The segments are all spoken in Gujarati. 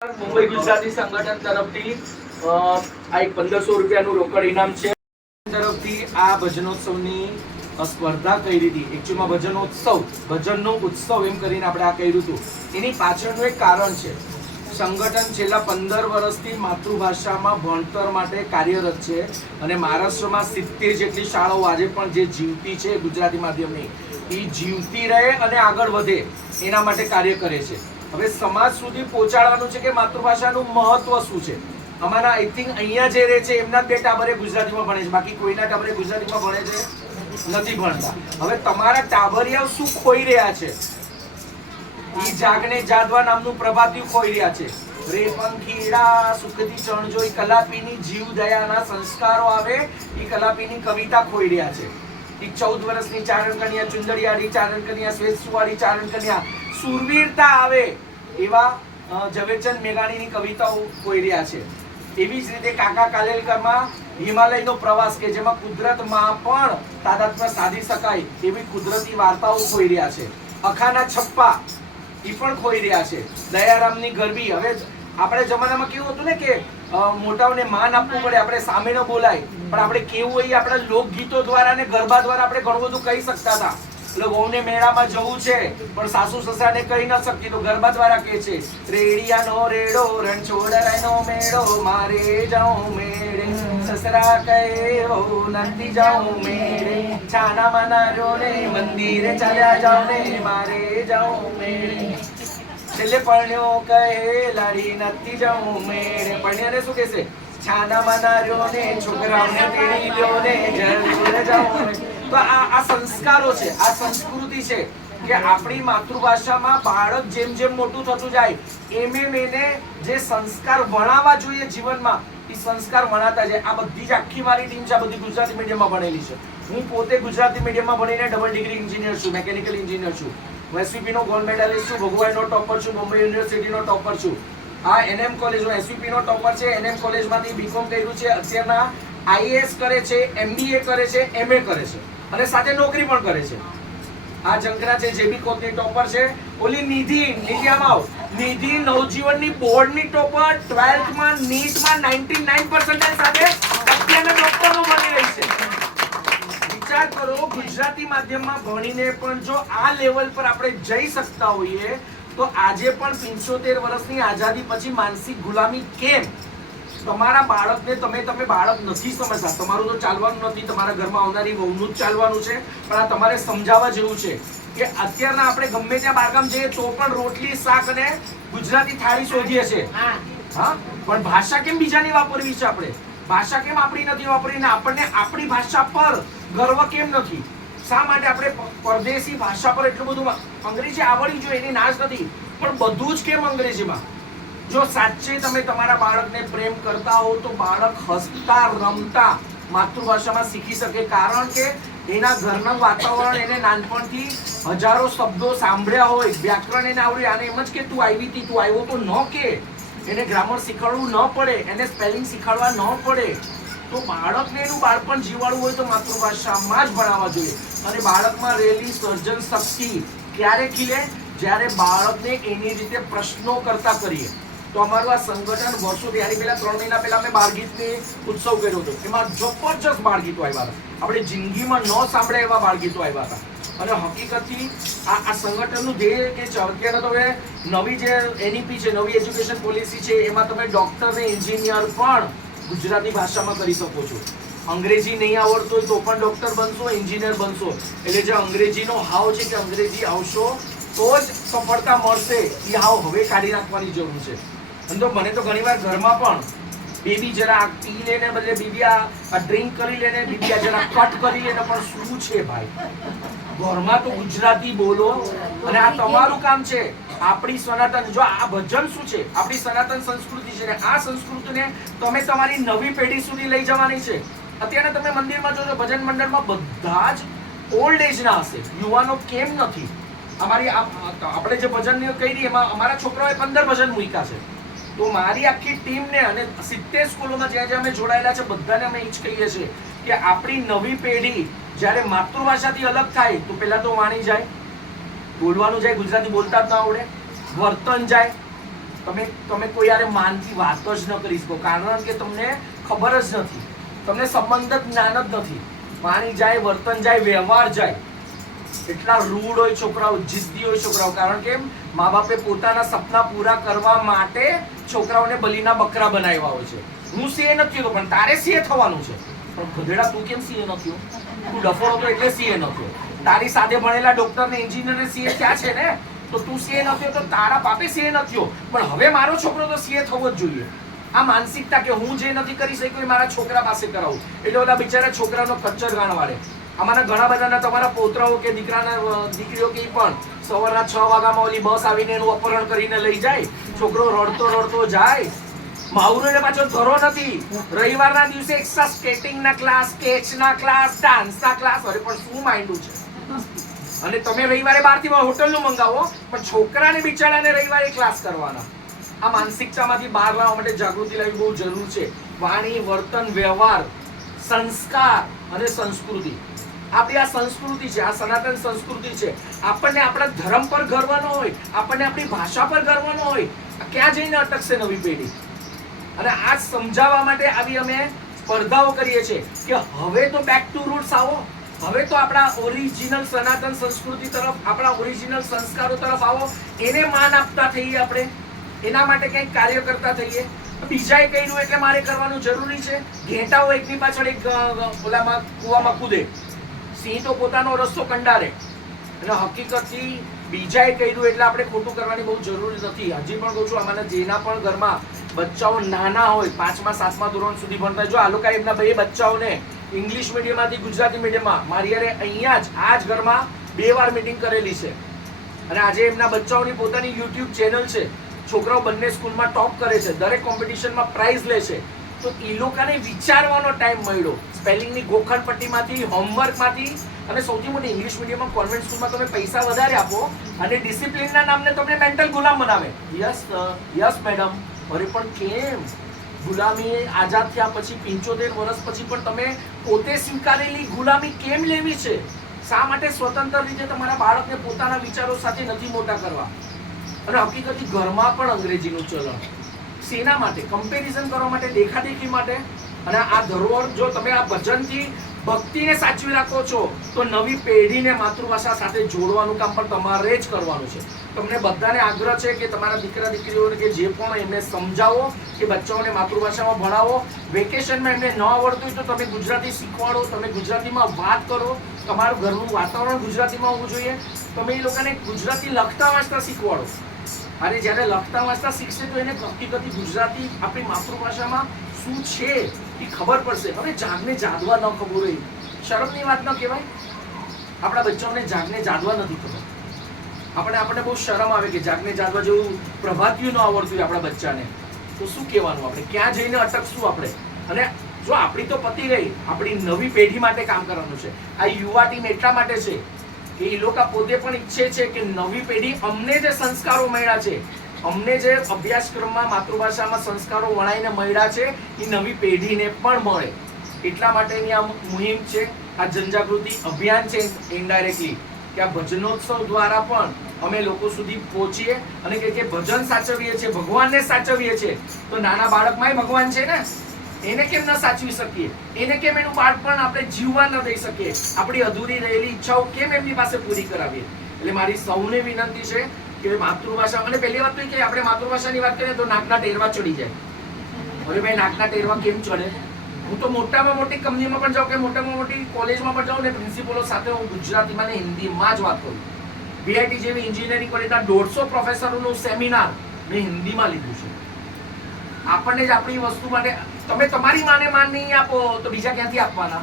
મુંબઈ ગુજરાતી સંગઠન તરફથી આ એક પંદરસો રૂપિયાનું રોકડ ઇનામ છે. તરફથી આ ભજનોત્સવની સ્પર્ધા કરી હતી. એકચ્યુઅલમાં ભજનોત્સવ, ભજનનો ઉત્સવ એમ કરીને આપણે આ કર્યું હતું. એની પાછળનું એક કારણ છે. સંગઠન છેલ્લા પંદર વર્ષથી માતૃભાષામાં ભણતર માટે કાર્યરત છે અને મહારાષ્ટ્રમાં સિત્તેર જેટલી શાળાઓ આજે પણ જે જીવતી છે ગુજરાતી માધ્યમની, એ જીવતી રહે અને આગળ વધે એના માટે કાર્ય કરે છે. હવે સમાજ સુધી પહોંચાડવાનું છે કે માતૃભાષાનું મહત્વ શું છે? અમારા આઈ થિંક અહીંયા જે રહે છે, એમના બે ટાબરે ગુજરાતીમાં ભણે છે. બાકી કોઈના ટાબરે ગુજરાતીમાં ભણે છે, નથી ભણતા. હવે તમારા ટાબરિયાઓ શું ખોઈ રહ્યા છે? ઈ જાગને જાદવા નામનું પ્રભાતિયું ખોઈ રહ્યા છે. રે પંખીડા સુખથી ચણજોઈ કલાપીની જીવ દયાના સંસ્કારો આવે, ઈ કલાપીની કવિતા ખોઈ રહ્યા છે. ઈ ચૌદ વર્ષની ચારણ કન્યા, ચુંદડિયાળી ચારણ કન્યા, શ્વેત સુવાળી ચારણ કન્યા, સુરવીરતા આવે. એવા ઝવેરચંદ મેઘાણીની કવિતાઓ રહ્યા છે. એવી જ રીતે કાકા કાલેલકરમાં હિમાલયનો પ્રવાસ કે જેમાં કુદરતમાં પણ તાદાત્મ્ય સાધી શકાય એવી કુદરતી વાર્તાઓ ખોઈ રહ્યા છે. અખાના છપ્પા એ પણ ખોઈ રહ્યા છે. દયારામની ગરબી. હવે આપણે જમાનામાં કેવું હતું ને કે મોટાઓને માન આપવું પડે, આપણે સામે ન બોલાય. પણ આપણે કેવું હોય આપણા લોકગીતો દ્વારા અને ગરબા દ્વારા આપણે ઘણું બધું કહી શકતા હતા. વહુને મેળામાં જવું છે. પણ સાસુ સસરાને કહી ન શકતી તો ગરબા દ્વારા કહે છે, રેડિયાનો રેડો, રણછોડરાયનો મેળો, મારે જાઉં મેળે. સસરા કહે, ઓ નથી જાઉં મેળે. છાના માના ને મંદિરે ચાલ્યા જાઉં ને મારે જાઉં મેળે. છેલ્લે પરણ્યો કહે, લારી નથી જાઉં મેળે. પરણ્યાને શું કહેશે? છાના માના રહ્યો ને છોકરાઓને, તેડી લ્યો ને જરૂર જાઉં. તો આ સંસ્કારો છે, આ સંસ્કૃતિ છે કે આપણી માતૃભાષામાં બાળક જેમ જેમ મોટું થતું જાય, એમ એમ એને જે સંસ્કાર ભણાવવા જોઈએ જીવનમાં, એ સંસ્કાર ભણાતા જાય. આ બધી જ આખી મારી ટીમ છે, આ બધી ગુજરાતી મીડિયમમાં ભણેલી છે. હું પોતે ગુજરાતી મીડિયમમાં ભણીને ડબલ ડિગ્રી એન્જિનિયર છું મેકેનિકલ એન્જિનિયર છું. હું SVP નો ગોલ્ડ મેડાલિસ્ટ છું, ભગવાનનો ટોપર છું, મુંબઈ યુનિવર્સિટીનો ટોપર છું. આ એનએમ કોલેજ હું એસવીપી નો ટોપર છે એનએમ કોલેજમાંથી બીકોમ કર્યું છે, અત્યારના આઈએએસ કરે છે એમબીએ કરે છે એમએ કરે છે. અને સાથે નોકરી પણ કરે છે. આ જંકરા છે, જે બી ટોપર છે, ઓલી નિધિ નિધિ આમ આવ. નિધિ નવજીવનની બોર્ડની ટોપર 12th માં નાઇન્ટી 99% સાથે અત્યારના ડોક્ટરો બની રહી છે. વિચાર કરો, ગુજરાતી માધ્યમમાં ભણીને પણ જો આ લેવલ પર આપણે જઈ શકતા હોઈએ, તો આજે પણ 75 વર્ષની આઝાદી પછી માનસિક ગુલામી કેમ? તમારા બાળકને તમે તમે બાળક નથી સમજતા. તમારું તો ચાલવાનું નથી તમારા ઘરમાં આવનારી વહુનું જ ચાલવાનું છે. પણ આ તમારે સમજાવવા જેવું છે કે અત્યારના આપણે ગમે ત્યાં બારગામ જઈએ તો પણ રોટલી શાક અને ગુજરાતી થાળી શોધીએ છે હા. પણ ભાષા કેમ બીજાની વાપરવી છે આપણે? ભાષા કેમ આપણી નથી વાપરી ને આપણને આપણી ભાષા પર ગર્વ કેમ નથી? શા માટે આપણે પરદેશી ભાષા પર એટલું બધું અંગ્રેજી આવડવી જોઈએ? એની નાશ નથી. પણ બધું જ કેમ અંગ્રેજીમાં? જો સાચે તમે તમારા બાળકને પ્રેમ કરતા હો, તો બાળક હસતા, રમતા માતૃભાષામાં શીખી શકે. કારણ કે એના ઘરનું વાતાવરણ એને નાનપણથી હજારો શબ્દો સાંભળ્યા હોય, વ્યાકરણ એને આવડે, આને એમ જ કે તું આવી હતી, તું આવ્યો તો ન કે. એને ગ્રામર શીખવાડવું ન પડે, એને સ્પેલિંગ શીખવાડવા ન પડે. તો બાળકને એનું બાળપણ જીવાડવું હોય તો માતૃભાષામાં જ ભણાવવા જોઈએ. અને બાળકમાં રહેલી સર્જન શક્તિ ક્યારે ખીલે? જ્યારે બાળકને એની રીતે પ્રશ્નો કરતા કરીએ. તો અમારું આ સંગઠન વર્ષો ત્યારે પહેલા, ત્રણ મહિના પહેલા અમે બાળગીતની ઉત્સવ કર્યો હતો. એમાં જબરજસ્ત બાળગીતો આવ્યા હતા. આપણે જિંદગીમાં ન સાંભળ્યા એવા બાળગીતો આવ્યા હતા. અને હકીકતથી આ આ સંગઠનનું ધ્યેય કે અત્યારે તો હવે નવી જે એનઈપી છે, નવી એજ્યુકેશન પોલિસી છે, એમાં તમે ડોક્ટર ને એન્જિનિયર પણ ગુજરાતી ભાષામાં કરી શકો છો. અંગ્રેજી નહીં આવડતો હોય તો પણ ડોક્ટર બનશો, એન્જિનિયર બનશો. એટલે જે અંગ્રેજીનો હાવ છે કે અંગ્રેજી આવશો, તો જ સફળતા મળશે. એ હાવ હવે કાઢી નાખવાની જરૂર છે. અને તો મને તો ઘણીવાર ઘરમાં પણ બેબી જરા પી લે ને બદલે બીબી આ ડ્રિંક કરી લે ને બીબી આ જરા કટ કરી લે ને પણ શું છે ભાઈ? ઘરમાં તો ગુજરાતી બોલો અને આ તમારું કામ છે. આપણી સનાતન જો આ ભજન શું છે? આપણી સનાતન સંસ્કૃતિ છે ને આ સંસ્કૃતિને તમે તમારી નવી પેઢી સુધી લઈ જવાની છે. અત્યારે તમે મંદિરમાં જોજો, ભજન મંડળમાં બધા જ ઓલ્ડ એજના હશે. યુવાનો કેમ નથી? અમારી આપણે જે ભજન કરી એમાં અમારા છોકરાઓએ પંદર ભજન મૂક્યા છે. તો મારી આખી ટીમને અને સિત્તેર સ્કૂલોમાં જ્યાં જ્યાં અમે જોડાયેલા છે, બધાને અમે એ જ કહીએ છીએ કે આપણી નવી પેઢી જ્યારે માતૃભાષાથી અલગ થાય, તો પહેલાં તો વાણી જાય, બોલવાનું જાય, ગુજરાતી બોલતા જ ના આવડે, વર્તન જાય. તમે તમે કોઈ યારે માનથી વાત જ ન કરી શકો, કારણ કે તમને ખબર જ નથી, તમને સંબંધ જ્ઞાન જ નથી. વાણી જાય, વર્તન જાય, વ્યવહાર જાય. એટલા રૂડ હોય છોકરાઓ, જિદ્દી હોય છોકરાઓ. કારણ કે મા બાપે પોતાના સપના પૂરા કરવા માટે છોકરાઓને બલીના બકરા બનાવ્યા હોય છે. હું સીએ નથી થયો પણ તારે સીએ થવાનું છે. પણ ગધેડા, તું કેમ સીએ ન થયો? તું ડફોડો હતો એટલે સીએ ન થયો. તારી સાથે ભણેલા ડોક્ટર ને એન્જિનિયર ને સીએ ત્યાં છે ને? તો તું સીએ ન થયો તો તારા બાપે સીએ ન થયો. પણ હવે મારો છોકરો તો સીએ થવો જ જોઈએ. આ માનસિકતા કે હું જે નથી કરી શક્યો એ મારા છોકરા પાસે કરાવું. એટલે ઓલા બિચારા છોકરાનો કચ્ચર ગાણ વાળે. અમારા ઘણા બધાના તમારા પોતરાઓ કે દીકરાના દીકરીઓ કે પણ સવારના છ વાગ્યામાં ઓલી બસ આવીને એનું અપહરણ કરીને લઈ જાય, છોકરો રડતો રડતો જાય. માઉરોને પાછો ધરો નથી. રવિવારના દિવસે એક્સ્ટ્રા સ્કેટિંગના ક્લાસ સ્કેચના ક્લાસ ડાન્સના ક્લાસ અરે પણ શું માંડ્યું છે? અને તમે રવિવારે બહારથી હોટલનું મંગાવો, પણ છોકરાને બિચારાને રવિવારે ક્લાસ કરવાના. આ માનસિકતામાંથી બહાર લાવવા માટે જાગૃતિ લાવવી બહુ જરૂર છે. વાણી, વર્તન, વ્યવહાર, સંસ્કાર અને સંસ્કૃતિ. આપણી આ સંસ્કૃતિ છે, આ સનાતન સંસ્કૃતિ છે. આપણને આપણા ધર્મ પર ગર્વ ન હોય, આપણને આપણી ભાષા પર ગર્વ ન હોય ક્યાં જઈને અટકશે નવી પેઢી? અને આ સમજાવવા માટે આવી અમે સ્પર્ધાઓ કરીએ છીએ કે હવે તો બેક ટુ રૂટ્સ આવો. હવે તો આપણા ઓરિજિનલ સનાતન સંસ્કૃતિ તરફ, આપણા ઓરિજિનલ સંસ્કારો તરફ આવો. એને માન આપતા થઈએ આપણે. એના માટે કંઈક કાર્ય કરતા થઈએ. બીજાએ કર્યું એટલે મારે કરવાનું જરૂરી છે. ઘેટાઓ એકની પાછળ એક ઓલામાં, કૂવામાં કૂદે. સિંહ તો પોતાનો રસ્તો કંડારે. અને હકીકતથી બીજાએ કર્યું એટલે આપણે ખોટું કરવાની બહુ જરૂરી નથી. હજી પણ કહું છું, અમારા જેના પણ ઘરમાં બચ્ચાઓ નાના હોય, પાંચમા, સાતમા ધોરણ સુધી ભણતા જો આ લોકો એમના બે બચ્ચાઓને ઇંગ્લિશ મીડિયમમાંથી ગુજરાતી મીડિયમમાં, મારી યારે અહીંયા જ, આ જ ઘરમાં બે વાર મીટિંગ કરેલી છે. અને આજે એમના બચ્ચાઓની પોતાની યુટ્યુબ ચેનલ છે. છોકરાઓ બંને સ્કૂલમાં ટોપ કરે છે. દરેક કોમ્પિટિશનમાં પ્રાઇઝ લે છે. તો એ લોકોને વિચારવાનો ટાઈમ મળ્યો. સ્પેલિંગની ગોખણપટ્ટીમાંથી હોમવર્કમાંથી અને સૌથી મોટી ઇંગ્લિશ મીડિયમમાં કોન્વેન્ટ સ્કૂલમાં તમે પૈસા વધારે આપો અને ડિસિપ્લિનના નામને તમને મેન્ટલ ગુલામ બનાવે. યસ યસ મેડમ અરે પણ કેમ? ગુલામી આઝાદ થયા પછી પંચોતેર વર્ષ પછી પણ તમે પોતે સ્વીકારેલી ગુલામી કેમ લેવી છે? શા માટે સ્વતંત્ર રીતે તમારા બાળકને પોતાના વિચારો સાથે નથી મોટા કરવા? અને હકીકતથી ઘરમાં પણ અંગ્રેજીનું ચલણ. શેના માટે કમ્પેરિઝન કરવા માટે, દેખાદેખી માટે. અને આ ધરોહર જો તમે આ ભજનથી ભક્તિને સાચવી રાખો છો, તો નવી પેઢીને માતૃભાષા સાથે જોડવાનું કામ પણ તમારે જ કરવાનું છે. તમને બધાને આગ્રહ છે કે તમારા દીકરા, દીકરીઓને કે જે પણ એમને સમજાવો કે બચ્ચાઓને માતૃભાષામાં ભણાવો. વેકેશનમાં એમને ન આવડતું હોય તો તમે ગુજરાતી શીખવાડો, તમે ગુજરાતીમાં વાત કરો. તમારું ઘરનું વાતાવરણ ગુજરાતીમાં હોવું જોઈએ. તમે એ લોકોને ગુજરાતી લખતા વાંચતા શીખવાડો. અને જ્યારે લખતા વાંચતા શીખશે તો એને હકીકતી ગુજરાતી આપણી માતૃભાષામાં શું છે એ ખબર પડશે. હવે જાગને જાદવા ન ખબર હોય. શરમની વાત ન કહેવાય. આપણા બચ્ચાઓને જાગને જાદવા નથી ખબર. આપણે, આપણને બહુ શરમ આવે કે જાગને જાદવા જેવું પ્રભાતિયું ન આવડતું હોય આપણા બચ્ચાને. તો શું કહેવાનું આપણે? ક્યાં જઈને અટકશું આપણે? અને જો આપણી તો પતી રહી, આપણી નવી પેઢી માટે કામ કરવાનું છે. આ યુવા ટીમ એટલા માટે છે એ લોકો પોતે પણ ઈચ્છે છે કે નવી પેઢી અમને જે સંસ્કારો મળ્યા છે, અમને જે અભ્યાસક્રમમાં માતૃભાષામાં સંસ્કારો વણાઈને મળ્યા છે, એ નવી પેઢીને પણ મળે. એટલા માટેની આ મુહિમ છે, આ જનજાગૃતિ અભિયાન છે ઇનડાયરેક્ટલી કે આ ભજનોત્સવ દ્વારા પણ અમે લોકો સુધી પહોંચીએ અને કે ભજન સાચવીએ છીએ, ભગવાનને સાચવીએ છીએ. તો નાના બાળકમાંય ભગવાન છે ને? એને કેમ ન સાચવી શકીએ? એને કેમ એનું બાળપણ આપણે જીવવા ન દઈ શકીએ? આપણી અધૂરી રહેલી ઈચ્છાઓ કેમ એમની પાસે પૂરી કરાવીએ? એટલે મારી સૌને વિનંતી છે કે માતૃભાષા અને પહેલી વાત તો કે આપણે માતૃભાષાની વાત કરીએ તો નાકના ટેરવા ચડી જાય. હવે ભાઈ, નાકના ટેરવા કેમ ચડે? હું તો મોટામાં મોટી કંપનીમાં પણ જાઉં કે મોટામાં મોટી કોલેજમાં પણ જાઉં ને પ્રિન્સિપલો સાથે હું ગુજરાતીમાં ને હિન્દીમાં જ વાત કરું. બીઆઈટી જેવી એન્જિનિયરિંગ કોલેજના દોઢસો પ્રોફેસરોનું સેમિનાર મેં હિન્દીમાં લીધું છે. આપણને જ આપણી વસ્તુ માટે તમે તમારી માને માન નહીં આપો, તો બીજા ક્યાંથી આપવાના?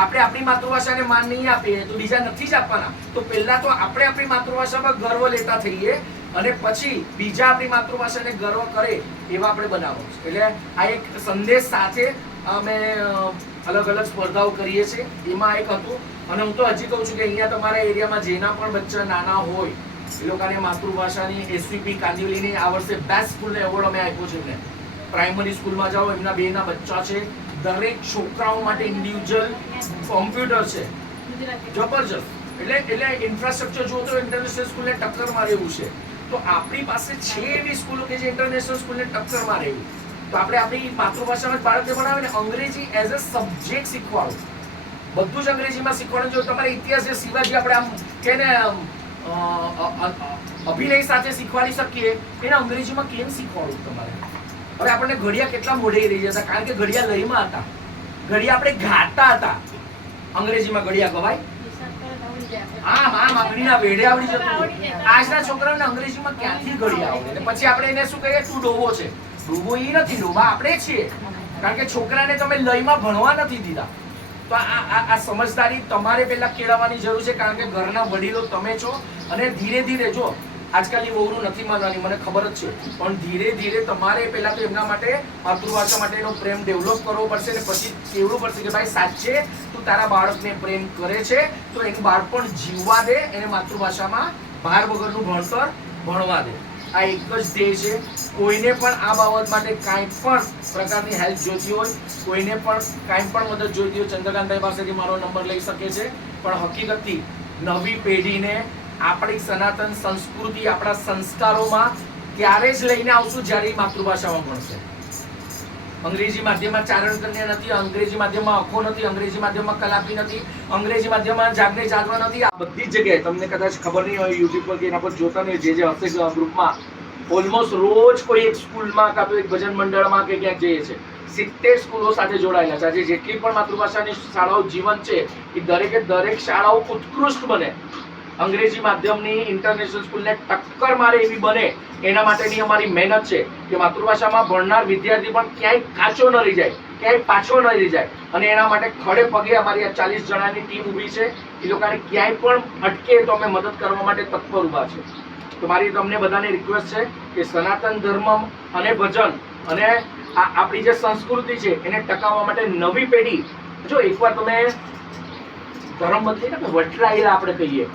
આપણે આપણી માતૃભાષાને માન નહીં આપીએ, તો બીજા નથી જ આપવાના. તો પહેલા તો આપણે આપણી માતૃભાષામાં ગર્વ લેતા થઈએ અને પછી બીજા આપણી માતૃભાષાને ગર્વ કરે એવા આપણે બનાવો. એટલે આ એક સંદેશ સાથે અમે અલગ અલગ સ્પર્ધાઓ કરીએ છીએ. એમાં એક હતું. અને હું તો હજી કહું છું કે અહીંયા તમારા એરિયામાં જેના પણ બચ્ચા નાના હોય, એ લોકોને માતૃભાષાની એસવીપી કાંદિવલીની આ વર્ષે બેસ્ટ સ્કૂલને એવોર્ડ અમે આપ્યો છે એમને. પ્રાઇમરી સ્કૂલમાં જાઓ એમના બેના બચ્ચા છે. દરેક છોકરાઓ માટે ઇન્ડિવિજ્યુઅલ કોમ્પ્યુટર છે. જબરજસ્ત. એટલે એટલે ઇન્ફ્રાસ્ટ્રક્ચર જો તો ઇન્ટરનેશનલ સ્કૂલને ટક્કર મારે એવું છે. તો આપણી પાસે છે એવી સ્કૂલો કે જે ઇન્ટરનેશનલ સ્કૂલને ટક્કર મારે એવું તો આપણે આપણી માતૃભાષામાં જ બાળકને ભણાવે ને અંગ્રેજી એઝ અ સબ્જેક્ટ શીખવાડો. બધું જ અંગ્રેજીમાં શીખવાડો. જો તમારે ઇતિહાસ જે શિવાજી આપણે આમ કે ને અભિનય સાથે શીખવાડી શકીએ એને અંગ્રેજીમાં કેમ શીખવાડવું તમારે? હવે આપણને ઘડિયા કેટલા મોઢે રહી જતા? કારણ કે ઘડિયા લયમાં હતા. ઘડિયા આપણે ઘાતા હતા. અંગ્રેજીમાં ઘડિયા ગવાય આમ આમ, આંગળીના વેઢે આવડી જતું આજના છોકરાઓને અંગ્રેજીમાં ક્યાંથી ઘડિયા આવડે? પછી આપણે એને શું કહીએ? તું ડોબો છે. ડોબો એ નથી, ડોબા આપણે છીએ. કારણ કે છોકરાને તમે લયમાં ભણવા નથી દીધા. તો આ આ સમજદારી તમારે પહેલા કેળવવાની જરૂર છે, કારણ કે ઘરના વડીલો તમે છો અને ધીરે ધીરે જો આજકાલની વહુનું નથી માનવાની, મને ખબર જ છે. પણ ધીરે ધીરે તમારે પહેલા તો એમના માટે માતૃભાષા માટેનો પ્રેમ ડેવલપ કરવો પડશે અને પછી કેવડું પડશે કે ભાઈ સાચે તું તારા બાળકને પ્રેમ કરે છે, તો એનું બાળપણ જીવવા દે, એને માતૃભાષામાં ભાર વગરનું ભણતર ભણવા દે. આ એક જ ધ્યેય છે. કોઈને પણ આ બાબત માટે કાંઈ પણ પ્રકારની હેલ્પ જોઈતી હોય, કોઈને પણ કાંઈ પણ મદદ જોઈતી હોય, ચંદ્રકાંતભાઈ પાસેથી મારો નંબર લઈ શકે છે. પણ હકીકતથી નવી પેઢીને આપણી સનાતન સંસ્કૃતિ આપણા સંસ્કારોમાં ત્યારે જ લઈને આવશું જ્યારે માતૃભાષામાં ભણશે. અંગ્રેજી માધ્યમમાં ચારણ કન્યા નથી, અંગ્રેજી માધ્યમમાં અખો નથી, અંગ્રેજી માધ્યમમાં કલાપી નથી, અંગ્રેજી માધ્યમમાં જાગને જાગવા નથી. આ બધી જગ્યાએ તમને કદાચ ખબર નહીં હોય યુટ્યુબ પર કે એના પર જોતા નહીં જે જે હશે ગ્રુપમાં ઓલમોસ્ટ રોજ કોઈ એક સ્કૂલમાં કાં તો એક ભજન મંડળમાં કે ક્યાંક જઈએ છે સિત્તેર સ્કૂલો સાથે જોડાયેલા છે. આજે જેટલી પણ માતૃભાષાની શાળાઓ જીવન છે, એ દરેકે દરેક શાળાઓ ઉત્કૃષ્ટ બને. અંગ્રેજી માધ્યમની ઇન્ટરનેશનલ સ્કૂલને ટક્કર મારે એવી બને, એના માટેની અમારી મહેનત છે કે માતૃભાષામાં ભણનાર વિદ્યાર્થી પણ ક્યાંય કાચો ન રહી જાય, ક્યાંય પાછો ન રહી જાય. અને એના માટે ખડે પગે અમારી આ ચાલીસ જણાની ટીમ ઊભી છે. એ લોકોને ક્યાંય પણ અટકે તો અમે મદદ કરવા માટે તત્પર ઊભા છે. તો મારી તમને બધાને રિક્વેસ્ટ છે કે સનાતન ધર્મ અને ભજન અને આ આપણી જે સંસ્કૃતિ છે એને ટકાવવા માટે નવી પેઢી. જો એકવાર તમે ધર્મ બદલીને વટરાયેલા આપણે કહીએ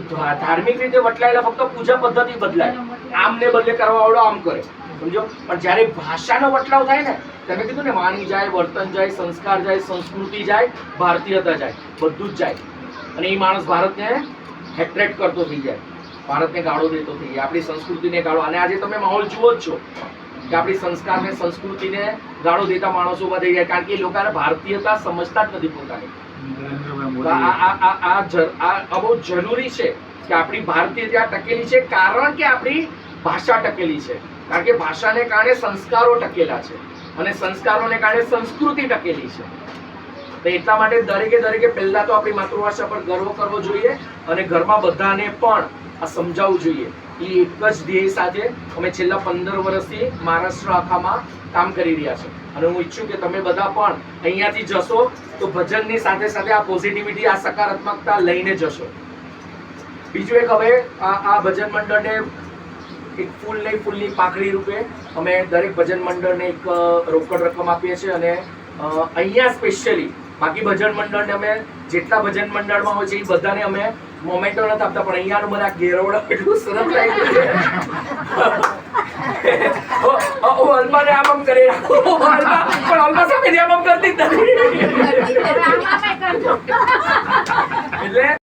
ધાર્મિક રીતે વટલાયેલા ફક્ત પૂજા પદ્ધતિ બદલાય. આમને બદલે કરવા વાળો આમ કરે. સમજો? પણ જ્યારે ભાષાનો વટલાવ થાય ને, તમે કીધું ને, વાણી જાય, વર્તન જાય, સંસ્કાર જાય, સંસ્કૃતિ જાય, ભારતીયતા જાય, બધું જ જાય. અને એ માણસ ભારતને હેટ્રેટ કરતો થઈ જાય. ભારતને ગાળો દેતો થઈ જાય. આપણી સંસ્કૃતિને ગાળો. અને આજે તમે માહોલ જુઓ જ છો કે આપણી સંસ્કારને, સંસ્કૃતિને ગાળો દેતા માણસો ઊભા થઈ જાય. કારણ કે એ લોકોને ભારતીયતા સમજતા જ નથી પોતાની. જરૂરી છે કે આપણી ભારતીય ત્યાં ટકેલી છે, કારણ કે આપણી ભાષા ટકેલી છે. કારણ કે ભાષાને કારણે સંસ્કારો ટકેલા છે અને સંસ્કારોને કારણે સંસ્કૃતિ ટકેલી છે. તો એટલા માટે દરેકે દરેકે પહેલા તો આપણી માતૃભાષા પર ગર્વ કરવો જોઈએ અને ઘરમાં બધાને પણ આ સમજાવવું જોઈએ. એ એક જ ધ્યેય સાથે અમે છેલ્લા પંદર વર્ષથી મહારાષ્ટ્ર આખામાં કામ કરી રહ્યા છે. અને હું ઈચ્છું કે તમે બધા પણ અહીંયાથી જશો તો ભજનની સાથે સાથે આ પોઝિટિવિટી આ સકારાત્મકતા લઈને જશો. બીજું એક હવે આ આ ભજન મંડળને એક ફૂલ ફૂલની પાંખડી રૂપે અમે દરેક ભજન મંડળને એક રોકડ રકમ આપીએ છીએ અને અહીંયા સ્પેશિયલી બાકી ભજન મંડળને અમે જેટલા ભજન મંડળમાં હોય છે એ બધાને અમે મોમેન્ટો નથી આપતા પણ અહીંયાનું મને આ ઘેરવડા એટલું સરસ લાગ્યું છે. આમ આમ કરે અલ્મા, પણ અલ્મા આમ આમ કરતી જ નથી. એટલે